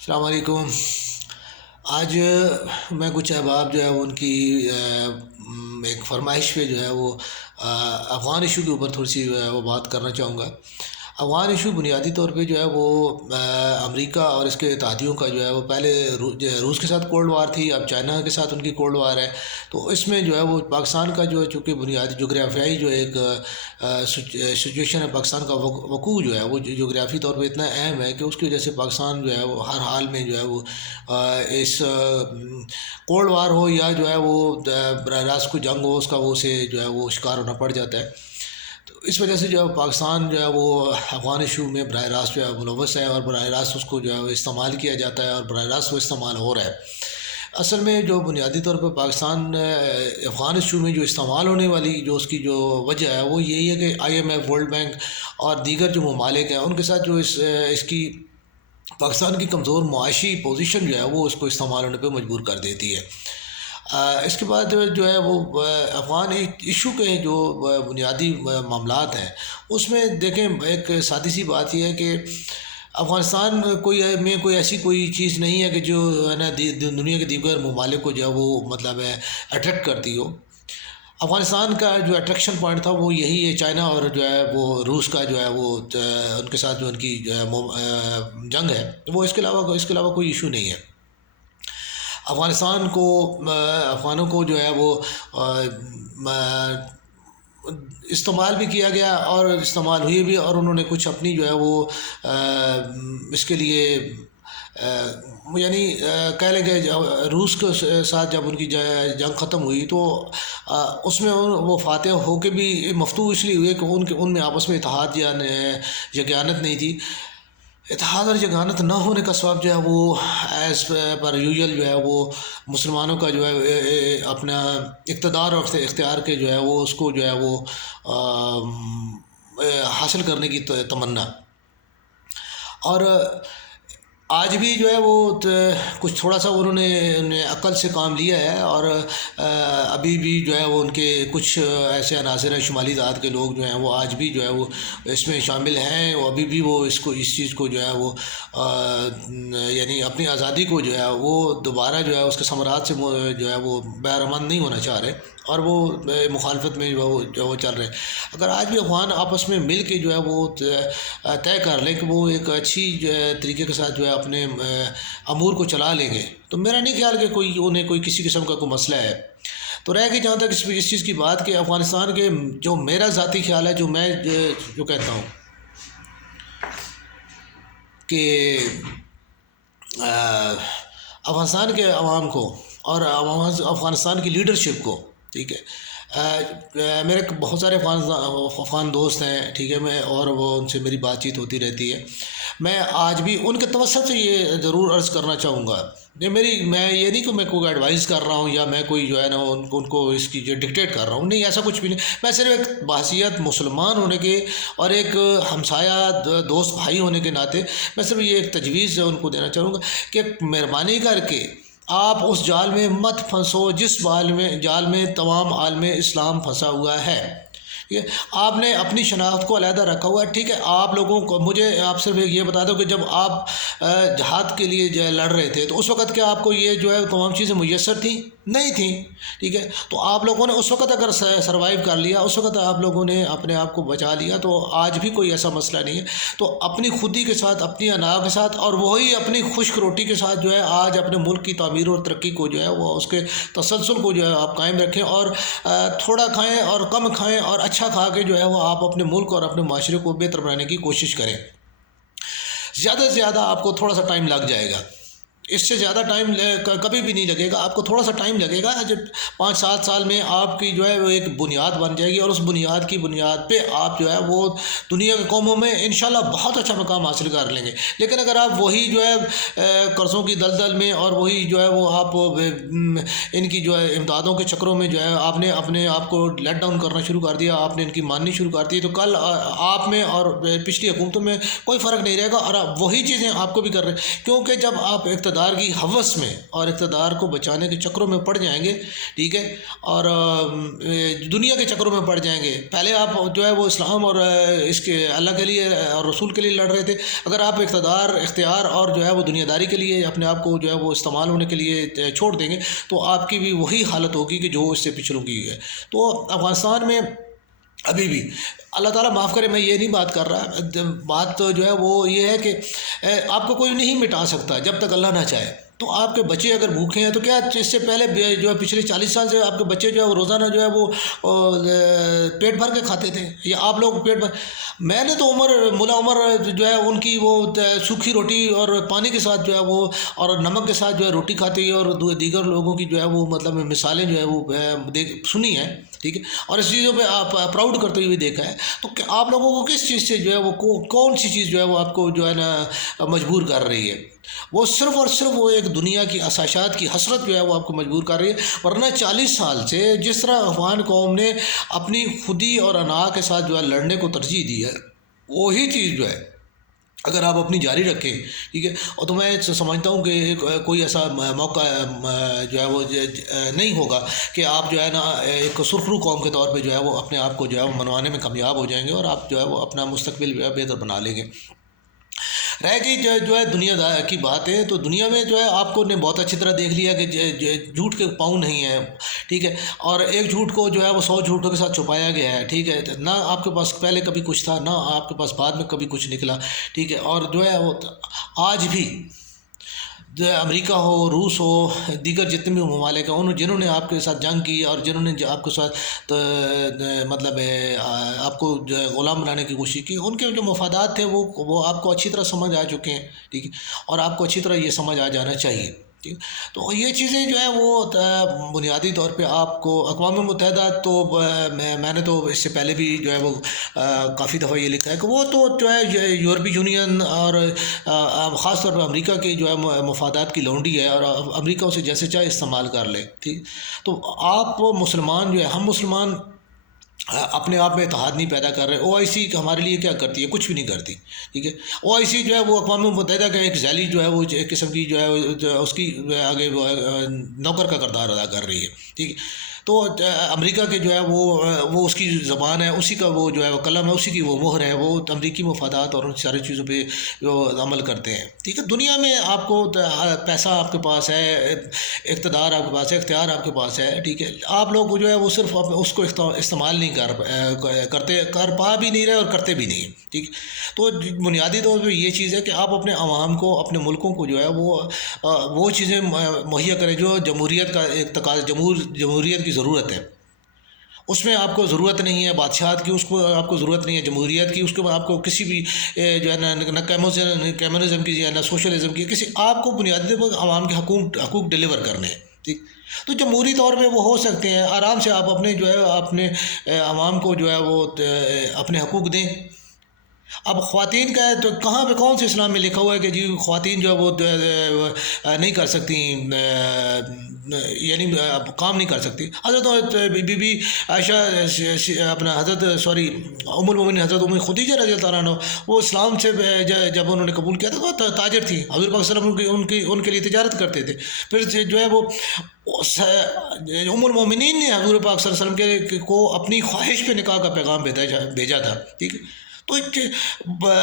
السلام علیکم۔ آج میں کچھ احباب جو ہے ان کی ایک فرمائش پہ جو ہے وہ افغان ایشو کے اوپر تھوڑی سی وہ بات کرنا چاہوں گا۔ افغان ایشو بنیادی طور پہ جو ہے وہ امریکہ اور اس کے اتحادیوں کا جو ہے وہ پہلے روس کے ساتھ کولڈ وار تھی، اب چائنا کے ساتھ ان کی کولڈ وار ہے۔ تو اس میں جو ہے وہ پاکستان کا جو ہے چونکہ بنیادی جغرافیائی جو ایک سچویشن ہے، پاکستان کا وقوع جو ہے وہ جغرافی طور پہ اتنا اہم ہے کہ اس کی وجہ سے پاکستان جو ہے وہ ہر حال میں جو ہے وہ اس کولڈ وار ہو یا جو ہے وہ براہ راست کوئی جنگ ہو، اس کا وہ اسے جو ہے وہ شکار ہونا پڑ جاتا ہے۔ تو اس وجہ سے جو ہے پاکستان جو ہے وہ افغان ایشو میں براہ راست جو ہے ملوث ہے، اور براہ راست اس کو جو ہے وہ استعمال کیا جاتا ہے، اور براہ راست وہ استعمال ہو رہا ہے۔ اصل میں جو بنیادی طور پہ پاکستان افغان ایشو میں جو استعمال ہونے والی جو اس کی جو وجہ ہے وہ یہی ہے کہ I M F, world bank اور دیگر جو ممالک ہیں ان کے ساتھ جو اس کی پاکستان کی کمزور معاشی پوزیشن جو ہے وہ اس کو استعمال ہونے پہ مجبور کر دیتی ہے۔ اس کے بعد جو ہے وہ افغان ایشو کے جو بنیادی معاملات ہیں اس میں دیکھیں، ایک سادی سی بات یہ ہے کہ افغانستان کوئی ایسی کوئی چیز نہیں ہے کہ جو ہے نا دنیا کے دیگر ممالک کو جو ہے وہ مطلب ہے اٹریکٹ کرتی ہو۔ افغانستان کا جو اٹریکشن پوائنٹ تھا وہ یہی ہے، چائنا اور جو ہے وہ روس کا جو ہے وہ ان کے ساتھ جو ان کی جو ہے جنگ ہے، وہ اس کے علاوہ کوئی ایشو نہیں ہے۔ افغانستان کو افغانوں کو جو ہے وہ استعمال بھی کیا گیا اور استعمال ہوئی بھی، اور انہوں نے کچھ اپنی جو ہے وہ اس کے لیے یعنی کہہ لیں کہ روس کے ساتھ جب ان کی جنگ ختم ہوئی تو اس میں وہ فاتح ہو کے بھی مفتوح اس لیے ہوئے کہ ان میں آپس میں اتحاد یگانت نہیں تھی۔ اتحاد اور یگانت نہ ہونے کا سبب جو ہے وہ ایز پر یوزول جو ہے وہ مسلمانوں کا جو ہے اپنا اقتدار اور اختیار کے جو ہے وہ اس کو جو ہے وہ حاصل کرنے کی تمنا، اور آج بھی جو ہے وہ کچھ تھوڑا سا انہوں نے عقل سے کام لیا ہے، اور ابھی بھی جو ہے وہ ان کے کچھ ایسے عناصر ہیں، شمالی ذات کے لوگ جو ہیں وہ آج بھی جو ہے وہ اس میں شامل ہیں، اور ابھی بھی وہ اس چیز کو جو ہے وہ یعنی اپنی آزادی کو جو ہے وہ دوبارہ جو ہے اس کے ثمرات سے جو ہے وہ بہرمند نہیں ہونا چاہ رہے، اور وہ مخالفت میں جو وہ چل رہے ہیں۔ اگر آج بھی افغان آپس میں مل کے جو ہے وہ طے کر لیں کہ وہ ایک اچھی طریقے کے ساتھ جو ہے اپنے امور کو چلا لیں گے، تو میرا نہیں خیال کہ انہیں کوئی کسی قسم کا کوئی مسئلہ ہے۔ تو رہ گئی جہاں تک اس چیز کی بات کہ افغانستان کے جو میرا ذاتی خیال ہے، جو میں جو کہتا ہوں کہ افغانستان کے عوام کو اور افغانستان کی لیڈرشپ کو، ٹھیک ہے، میرے بہت سارے افغان دوست ہیں، ٹھیک ہے، میں اور وہ ان سے میری بات چیت ہوتی رہتی ہے۔ میں آج بھی ان کے توسط سے یہ ضرور عرض کرنا چاہوں گا، میں یہ نہیں کہ میں کوئی ایڈوائز کر رہا ہوں یا میں کوئی جو ہے نا ان کو اس کی جو ڈکٹیٹ کر رہا ہوں، نہیں، ایسا کچھ بھی نہیں۔ میں صرف ایک بحیثیت مسلمان ہونے کے اور ایک ہمسایہ دوست بھائی ہونے کے ناطے میں صرف یہ ایک تجویز ان کو دینا چاہوں گا کہ مہربانی کر کے آپ اس جال میں مت پھنسو جس جال میں تمام عالم اسلام پھنسا ہوا ہے۔ آپ نے اپنی شناخت کو علیحدہ رکھا ہوا ہے، ٹھیک ہے، آپ لوگوں کو مجھے آپ صرف یہ بتا دو کہ جب آپ جہاد کے لیے لڑ رہے تھے تو اس وقت کیا آپ کو یہ جو ہے تمام چیزیں میسر تھیں؟ نہیں تھیں، ٹھیک ہے۔ تو آپ لوگوں نے اس وقت اگر سروائیو کر لیا، اس وقت آپ لوگوں نے اپنے آپ کو بچا لیا، تو آج بھی کوئی ایسا مسئلہ نہیں ہے۔ تو اپنی خودی کے ساتھ، اپنی انا کے ساتھ، اور وہی اپنی خشک روٹی کے ساتھ جو ہے آج اپنے ملک کی تعمیر اور ترقی کو جو ہے وہ اس کے تسلسل کو جو ہے آپ قائم رکھیں، اور تھوڑا کھائیں اور کم کھائیں اور اچھا کھا کے جو ہے وہ آپ اپنے ملک اور اپنے معاشرے کو بہتر بنانے کی کوشش کریں۔ زیادہ سے زیادہ آپ کو تھوڑا سا ٹائم لگ جائے گا، اس سے زیادہ ٹائم کبھی بھی نہیں لگے گا، آپ کو تھوڑا سا ٹائم لگے گا۔ جب 5-7 سال میں آپ کی جو ہے وہ ایک بنیاد بن جائے گی، اور اس بنیاد کی بنیاد پہ آپ جو ہے وہ دنیا کے قوموں میں انشاءاللہ بہت اچھا مقام حاصل کر لیں گے۔ لیکن اگر آپ وہی جو ہے قرضوں کی دلدل میں، اور وہی جو ہے وہ آپ ان کی جو ہے امدادوں کے چکروں میں جو ہے آپ نے اپنے آپ کو لیٹ ڈاؤن کرنا شروع کر دیا، آپ نے ان کی ماننی شروع کر دی، تو کل آپ میں اور پچھلی حکومتوں میں کوئی فرق نہیں رہے گا، اور وہی چیزیں آپ کو بھی کر رہے ہیں، کیونکہ جب آپ اقتدار اقتدار کی ہوس میں اور اقتدار کو بچانے کے چکروں میں پڑ جائیں گے، ٹھیک ہے، اور دنیا کے چکروں میں پڑ جائیں گے. پہلے آپ جو ہے وہ اسلام اور اس کے اللہ کے لیے اور رسول کے لیے لڑ رہے تھے. اگر آپ اختیار اور جو ہے وہ دنیا داری کے لیے اپنے آپ کو جو ہے وہ استعمال ہونے کے لیے چھوڑ دیں گے تو آپ کی بھی وہی حالت ہوگی کہ جو اس سے پچھلوں کی ہے. تو افغانستان میں ابھی بھی اللہ تعالیٰ معاف کرے، میں یہ نہیں بات کر رہا، بات تو جو ہے وہ یہ ہے کہ آپ کو کوئی نہیں مٹا سکتا جب تک اللہ نہ چاہے. تو آپ کے بچے اگر بھوکے ہیں تو کیا اس سے پہلے جو ہے پچھلے 40 سال سے آپ کے بچے جو ہے وہ روزانہ جو ہے وہ پیٹ بھر کے کھاتے تھے، یا آپ لوگ پیٹ بھر؟ میں نے تو ملا عمر جو ہے ان کی وہ سوکھی روٹی اور پانی کے ساتھ جو ہے وہ اور نمک کے ساتھ جو ہے روٹی کھاتی ہے، اور دیگر لوگوں کی جو ہے وہ مطلب مثالیں جو ہے وہ سنی ہیں، ٹھیک ہے، اور اس چیزوں پہ آپ پراؤڈ کرتے ہوئے دیکھا ہے. تو آپ لوگوں کو کس چیز سے جو ہے وہ کون سی چیز جو ہے وہ آپ کو جو ہے نا مجبور کر رہی ہے؟ وہ صرف اور صرف وہ ایک دنیا کی آسائشات کی حسرت جو ہے وہ آپ کو مجبور کر رہی ہے. ورنہ 40 سال سے جس طرح افغان قوم نے اپنی خودی اور انا کے ساتھ جو ہے لڑنے کو ترجیح دی ہے، وہی چیز جو ہے اگر آپ اپنی جاری رکھیں، ٹھیک ہے، اور تو میں سمجھتا ہوں کہ کوئی ایسا موقع جو ہے وہ نہیں ہوگا کہ آپ جو ہے نا ایک سرخرو قوم کے طور پہ جو ہے وہ اپنے آپ کو جو ہے وہ منوانے میں کامیاب ہو جائیں گے اور آپ جو ہے وہ اپنا مستقبل جو ہے بہتر بنا لیں گے. رہ گئی جو ہے دنیا کی بات ہے، تو دنیا میں جو ہے آپ کو نے بہت اچھی طرح دیکھ لیا کہ جھوٹ کے پاؤں نہیں ہیں، ٹھیک ہے، اور ایک جھوٹ کو جو ہے وہ 100 جھوٹوں کے ساتھ چھپایا گیا ہے، ٹھیک ہے، نہ آپ کے پاس پہلے کبھی کچھ تھا، نہ آپ کے پاس بعد میں کبھی کچھ نکلا، ٹھیک ہے. اور جو ہے وہ آج بھی امریکہ ہو، روس ہو، دیگر جتنے بھی ممالک ہیں، جنہوں نے آپ کے ساتھ جنگ کی اور جنہوں نے آپ کے ساتھ مطلب آپ کو جو ہے غلام بنانے کی کوشش کی، ان کے جو مفادات تھے وہ آپ کو اچھی طرح سمجھ آ چکے ہیں، ٹھیک ہے، اور آپ کو اچھی طرح یہ سمجھ آ جانا چاہیے، ٹھیک. تو یہ چیزیں جو ہے وہ بنیادی طور پہ آپ کو اقوام متحدہ تو میں نے تو اس سے پہلے بھی جو ہے وہ کافی دفعہ یہ لکھا ہے کہ وہ تو جو ہے یورپی یونین اور خاص طور پہ امریکہ کے جو ہے مفادات کی لونڈی ہے، اور امریکہ اسے جیسے چاہے استعمال کر لے، ٹھیک. تو آپ مسلمان جو ہے، ہم مسلمان اپنے آپ میں اتحاد نہیں پیدا کر رہے. او آئی سی ہمارے لیے کیا کرتی ہے؟ کچھ بھی نہیں کرتی، ٹھیک ہے. او آئی سی جو ہے وہ اقوام متحدہ کا ایک ذیلی جو ہے وہ ایک قسم کی جو ہے اس کی آگے نوکر کا کردار ادا کر رہی ہے، ٹھیک ہے. تو امریکہ کے جو ہے وہ اس کی زبان ہے، اسی کا وہ جو ہے وہ قلم ہے، اسی کی وہ مہر ہے، وہ امریکی مفادات اور ان ساری چیزوں پہ جو عمل کرتے ہیں، ٹھیک ہے. دنیا میں آپ کو پیسہ آپ کے پاس ہے، اقتدار آپ کے پاس ہے، اختیار آپ کے پاس ہے، ٹھیک ہے. آپ لوگ جو ہے وہ صرف اس کو استعمال نہیں کر پا بھی نہیں رہے اور کرتے بھی نہیں، ٹھیک. تو بنیادی طور پہ یہ چیز ہے کہ آپ اپنے عوام کو، اپنے ملکوں کو جو ہے وہ چیزیں مہیا کریں جو جمہوریت کا ایک تقاضا، جمہوریت کی ضرورت ہے. اس میں آپ کو ضرورت نہیں ہے بادشاہت کی، اس کو آپ کو ضرورت نہیں ہے جمہوریت کی، اس کو آپ کو کسی بھی جو ہے نہ کمیونزم کی یا نہ سوشلزم کی، کسی آپ کو بنیادی طور پر عوام کے حقوق ڈیلیور کرنے ہیں، ٹھیک. تو جمہوری طور پہ وہ ہو سکتے ہیں، آرام سے آپ اپنے جو ہے اپنے عوام کو جو ہے وہ اپنے حقوق دیں. اب خواتین کا ہے تو کہاں پہ کون سے اسلام میں لکھا ہوا ہے کہ جی خواتین جو ہے وہ نہیں کر سکتی، یعنی کام نہیں کر سکتی؟ حضرت بی بی عائشہ اپنا ام المومنین حضرت ام خدیجہ رضی اللہ تعالیٰ عنہ، وہ اسلام سے جب انہوں نے قبول کیا تھا تو تاجر تھی، حضور پاک صلی اللہ علیہ وسلم ان کے لیے تجارت کرتے تھے. پھر جو ہے وہ ام المومنین نے حضور پاک صلی اللہ علیہ وسلم کو اپنی خواہش پہ نکاح کا پیغام بھیجا تھا، ٹھیک ہے. تو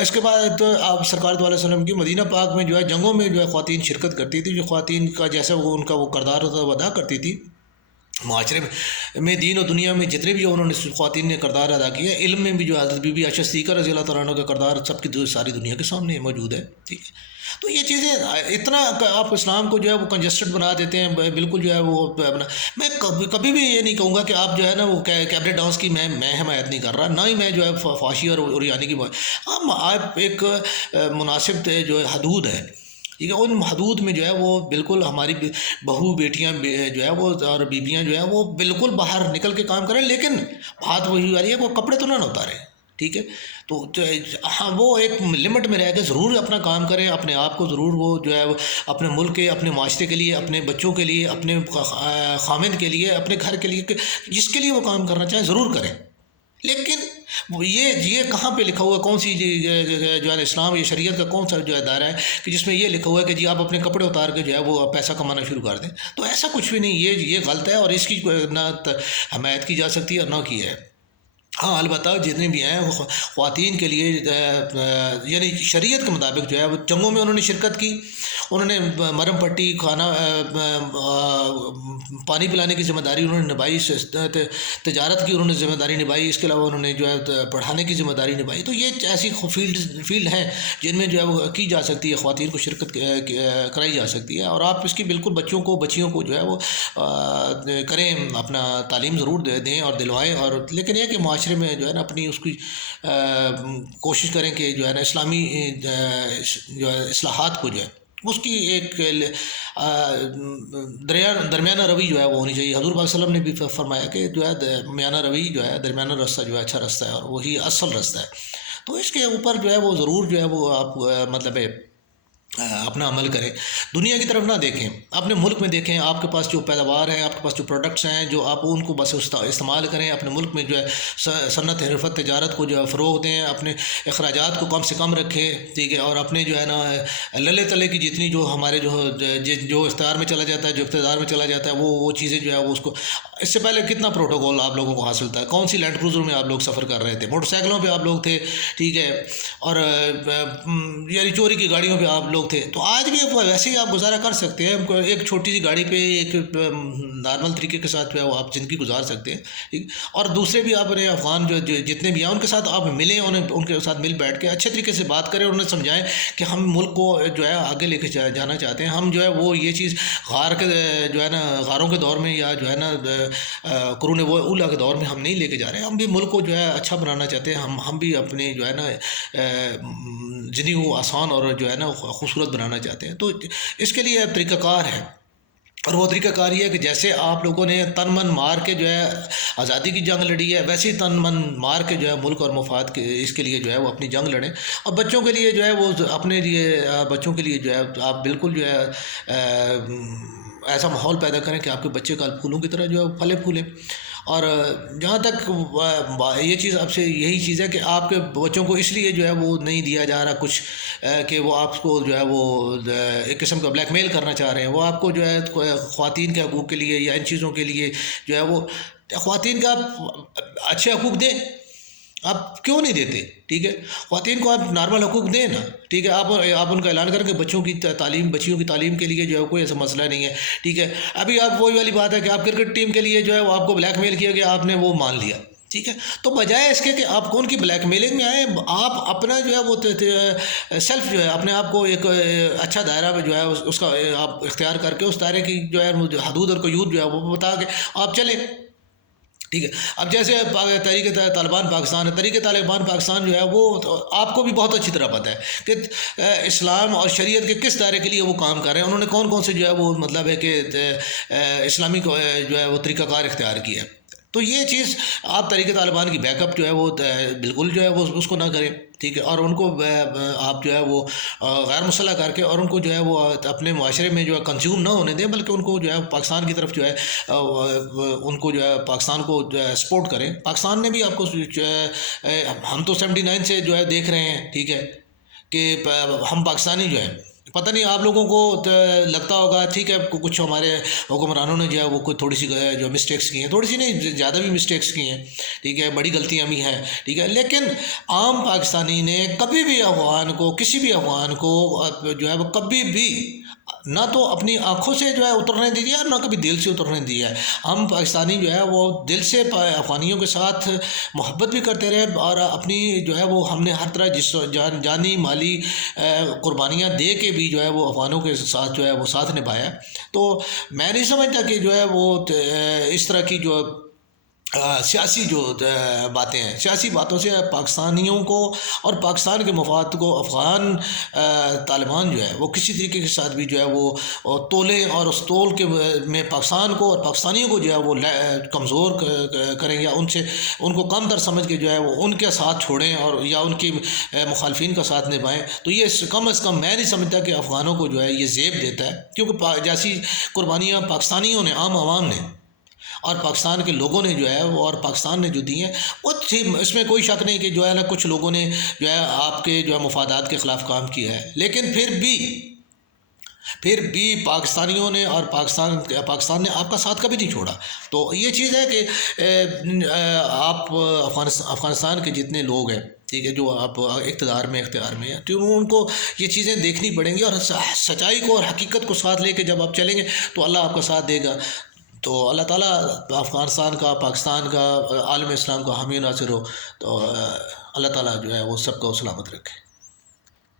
اس کے بعد تو آپ سرکار صلی اللہ علیہ وسلم کی مدینہ پاک میں جو ہے جنگوں میں جو ہے خواتین شرکت کرتی تھی، جو خواتین کا جیسا وہ ان کا وہ کردار ہوتا وہ ادا کرتی تھی. معاشرے میں دین و دنیا میں جتنے بھی انہوں نے خواتین نے کردار ادا کیا، علم میں بھی جو حضرت بی بی عائشہ صدیقہ رضی اللہ تعالیٰ عنہ کا کردار سب کی ساری دنیا کے سامنے موجود ہے، ٹھیک ہے. تو یہ چیزیں اتنا آپ اسلام کو جو ہے وہ کنجسٹڈ بنا دیتے ہیں، بالکل جو ہے وہ میں کبھی بھی یہ نہیں کہوں گا کہ آپ جو ہے نا وہ کیبریٹ ڈانس کی میں حمایت نہیں کر رہا، نہ ہی میں جو ہے فحاشی اور اوریانی کی آپ ایک مناسب جو ہے حدود ہے، ٹھیک ہے. ان حدود میں جو ہے وہ بالکل ہماری بہو بیٹیاں جو ہے وہ اور بیویاں جو ہیں وہ بالکل باہر نکل کے کام کریں، لیکن بات وہی والی ہے وہ کپڑے تو نہ اتاریں، ٹھیک ہے. تو ہاں وہ ایک لمٹ میں رہ کے ضرور اپنا کام کریں، اپنے آپ کو ضرور وہ جو ہے اپنے ملک کے، اپنے معاشرے کے لیے، اپنے بچوں کے لیے، اپنے خامند کے لیے، اپنے گھر کے لیے، جس کے لیے وہ کام کرنا چاہیں ضرور کریں. لیکن وہ یہ کہاں پہ لکھا ہوا ہے، کون سی جو ہے اسلام یا شریعت کا کون سا جو ہے دائرہ ہے کہ جس میں یہ لکھا ہوا ہے کہ جی آپ اپنے کپڑے اتار کے جو ہے وہ پیسہ کمانا شروع کر دیں؟ تو ایسا کچھ بھی نہیں، یہ غلط ہے اور اس کی نہ حمایت کی جا سکتی ہے اور نہ کی ہے۔ ہاں البتہ جتنے بھی ہیں وہ خواتین کے لیے یعنی شریعت کے مطابق جو ہے وہ جنگوں میں انہوں نے شرکت کی، انہوں نے مرہم پٹی، کھانا، پانی پلانے کی ذمہ داری انہوں نے نبھائی، تجارت کی انہوں نے ذمہ داری نبھائی، اس کے علاوہ انہوں نے جو ہے پڑھانے کی ذمہ داری نبھائی۔ تو یہ ایسی فیلڈ ہیں جن میں جو ہے وہ کی جا سکتی ہے، خواتین کو شرکت کرائی جا سکتی ہے، اور آپ اس کی بالکل بچیوں کو جو ہے وہ کریں، اپنا تعلیم ضرور دیں اور دلوائیں، اور لیکن یہ کہ معاشرے میں جو ہے نا اپنی اس کی کوشش کریں کہ جو ہے نا اسلامی جو ہے اصلاحات کو جو ہے اس کی ایک درمیانہ روی جو ہے وہ ہونی چاہیے۔ حضور پاک صلی اللہ علیہ وسلم نے بھی فرمایا کہ جو ہے میانہ روی جو ہے، درمیانہ رستہ جو ہے اچھا رستہ ہے، اور وہی اصل رستہ ہے۔ تو اس کے اوپر جو ہے وہ ضرور جو ہے وہ آپ مطلب اپنا عمل کریں، دنیا کی طرف نہ دیکھیں، اپنے ملک میں دیکھیں، آپ کے پاس جو پیداوار ہیں، آپ کے پاس جو پروڈکٹس ہیں، جو آپ ان کو بس استعمال کریں، اپنے ملک میں جو ہے صنعت حرفت تجارت کو جو ہے فروغ دیں، اپنے اخراجات کو کم سے کم رکھیں، ٹھیک ہے، اور اپنے جو ہے نا للے تلے کی جتنی جو ہمارے جو اختیار میں چلا جاتا ہے، جو اقتدار میں چلا جاتا ہے، وہ چیزیں جو ہے وہ اس کو، اس سے پہلے کتنا پروٹوکول آپ لوگوں کو حاصل تھا، کون سی لینڈ کروزر میں آپ لوگ سفر کر رہے تھے، موٹر سائیکلوں پہ آپ لوگ تھے، ٹھیک ہے، اور یعنی چوری کی گاڑیوں پہ آپ لوگ تھے۔ تو آج بھی ویسے ہی آپ گزارا کر سکتے ہیں، ایک چھوٹی سی گاڑی پہ ایک نارمل طریقے کے ساتھ جو ہے وہ آپ زندگی گزار سکتے ہیں، ٹھیک، اور دوسرے بھی اپنے افغان جو جتنے بھی ہیں ان کے ساتھ آپ ملیں، ان کے ساتھ مل بیٹھ کے اچھے طریقے سے بات کریں، اور انہیں سمجھائیں کہ ہم ملک کو جو ہے آگے لے کے جانا چاہتے ہیں، ہم جو ہے وہ یہ چیز جو ہے نا غاروں کے دور میں یا جو ہے نا قرون اولیٰ کے دور میں ہم نہیں لے کے جا رہے ہیں، ہم بھی ملک کو جو ہے اچھا بنانا چاہتے ہیں، ہم بھی اپنے جو ہے نا زندگی کو آسان اور جو ہے نا خوبصورت بنانا چاہتے ہیں۔ تو اس کے لیے طریقہ کار ہے، اور وہ طریقہ کار یہ ہے کہ جیسے آپ لوگوں نے تن من مار کے جو ہے آزادی کی جنگ لڑی ہے، ویسے ہی تن من مار کے جو ہے ملک اور مفاد کے اس کے لیے جو ہے وہ اپنی جنگ لڑیں، اور بچوں کے لیے جو ہے وہ اپنے لیے بچوں کے لیے جو ہے آپ بالکل جو ہے ایسا ماحول پیدا کریں کہ آپ کے بچے کل پھولوں کی طرح جو ہے پھلے پھولیں۔ اور جہاں تک یہ چیز آپ سے یہی چیز ہے کہ آپ کے بچوں کو اس لیے جو ہے وہ نہیں دیا جا رہا کچھ کہ وہ آپ کو جو ہے وہ ایک قسم کا بلیک میل کرنا چاہ رہے ہیں، وہ آپ کو جو ہے خواتین کے حقوق کے لیے یا ان چیزوں کے لیے جو ہے وہ خواتین کا آپ اچھے حقوق دیں، آپ کیوں نہیں دیتے؟ ٹھیک ہے، خواتین کو آپ نارمل حقوق دیں نا، ٹھیک ہے، آپ ان کا اعلان کریں کہ بچیوں کی تعلیم کے لیے جو ہے کوئی ایسا مسئلہ نہیں ہے، ٹھیک ہے۔ ابھی آپ وہی والی بات ہے کہ آپ کرکٹ ٹیم کے لیے جو ہے وہ آپ کو بلیک میل کیا گیا، آپ نے وہ مان لیا، ٹھیک ہے، تو بجائے اس کے کہ آپ کون کی بلیک میلنگ میں آئیں، آپ اپنا جو ہے وہ سیلف جو ہے اپنے آپ کو ایک اچھا دائرہ جو ہے اس کا آپ اختیار کر کے اس دائرے کی جو ہے حدود اور قیود جو ہے وہ بتا کے آپ چلیں، ٹھیک ہے۔ اب جیسے تحریک طالبان پاکستان ہے، تحریک طالبان پاکستان جو ہے وہ آپ کو بھی بہت اچھی طرح پتہ ہے کہ اسلام اور شریعت کے کس دائرے کے لیے وہ کام کر رہے ہیں، انہوں نے کون کون سے جو ہے وہ مطلب ہے کہ اسلامی کو جو ہے وہ طریقہ کار اختیار کیا ہے۔ تو یہ چیز آپ تحریک طالبان کی بیک اپ جو ہے وہ بالکل جو ہے وہ اس کو نہ کریں، ٹھیک ہے، اور ان کو آپ جو ہے وہ غیر مسلح کر کے اور ان کو جو ہے وہ اپنے معاشرے میں جو ہے کنزیوم نہ ہونے دیں، بلکہ ان کو جو ہے پاکستان کی طرف جو ہے ان کو جو ہے پاکستان کو جو ہے سپورٹ کریں۔ پاکستان نے بھی آپ کو جو ہے ہم تو 79 سے جو ہے دیکھ رہے ہیں، ٹھیک ہے، کہ ہم پاکستانی جو ہے، پتہ نہیں آپ لوگوں کو لگتا ہوگا ٹھیک ہے کچھ ہمارے حکمرانوں نے جو ہے وہ کوئی تھوڑی سی جو مسٹیکس کی ہیں، تھوڑی سی نہیں زیادہ بھی مسٹیکس کی ہیں، ٹھیک ہے، بڑی غلطیاں بھی ہیں، ٹھیک ہے، لیکن عام پاکستانی نے کبھی بھی افغان کو، کسی بھی افغان کو جو ہے وہ کبھی بھی نہ تو اپنی آنکھوں سے جو ہے اترنے دیا اور نہ کبھی دل سے اترنے دیا ہے۔ ہم پاکستانی جو ہے وہ دل سے افغانیوں کے ساتھ محبت بھی کرتے رہے، اور اپنی جو ہے وہ ہم نے ہر طرح جانی مالی قربانیاں دے کے بھی جو ہے وہ افغانوں کے ساتھ جو ہے وہ ساتھ نبھایا۔ تو میں نہیں سمجھتا کہ جو ہے وہ اس طرح کی جو سیاسی جو باتیں ہیں، سیاسی باتوں سے پاکستانیوں کو اور پاکستان کے مفاد کو افغان طالبان جو ہے وہ کسی طریقے کے ساتھ بھی جو ہے وہ تولیں، اور اس تول کے میں پاکستان کو اور پاکستانیوں کو جو ہے وہ کمزور کریں یا ان کو کم تر سمجھ کے جو ہے وہ ان کے ساتھ چھوڑیں اور یا ان کی مخالفین کا ساتھ نبھائیں، تو یہ کم از کم میں نہیں سمجھتا کہ افغانوں کو جو ہے یہ زیب دیتا ہے، کیونکہ جیسی قربانیاں پاکستانیوں نے، عام عوام نے اور پاکستان کے لوگوں نے جو ہے اور پاکستان نے جو دی ہیں وہ تھی، اس میں کوئی شک نہیں کہ جو ہے نا کچھ لوگوں نے جو ہے آپ کے جو ہے مفادات کے خلاف کام کیا ہے، لیکن پھر بھی پاکستانیوں نے اور پاکستان نے آپ کا ساتھ کبھی نہیں چھوڑا۔ تو یہ چیز ہے کہ آپ افغانستان کے جتنے لوگ ہیں، ٹھیک ہے، جو آپ اقتدار میں اختیار میں ہیں، تو ان کو یہ چیزیں دیکھنی پڑیں گی، اور سچائی کو اور حقیقت کو ساتھ لے کے جب آپ چلیں گے تو اللہ آپ کا ساتھ دے گا۔ تو اللہ تعالیٰ افغانستان کا، پاکستان کا، عالم اسلام کا حامی ناصر ہو، تو اللہ تعالیٰ جو ہے وہ سب کو سلامت رکھے۔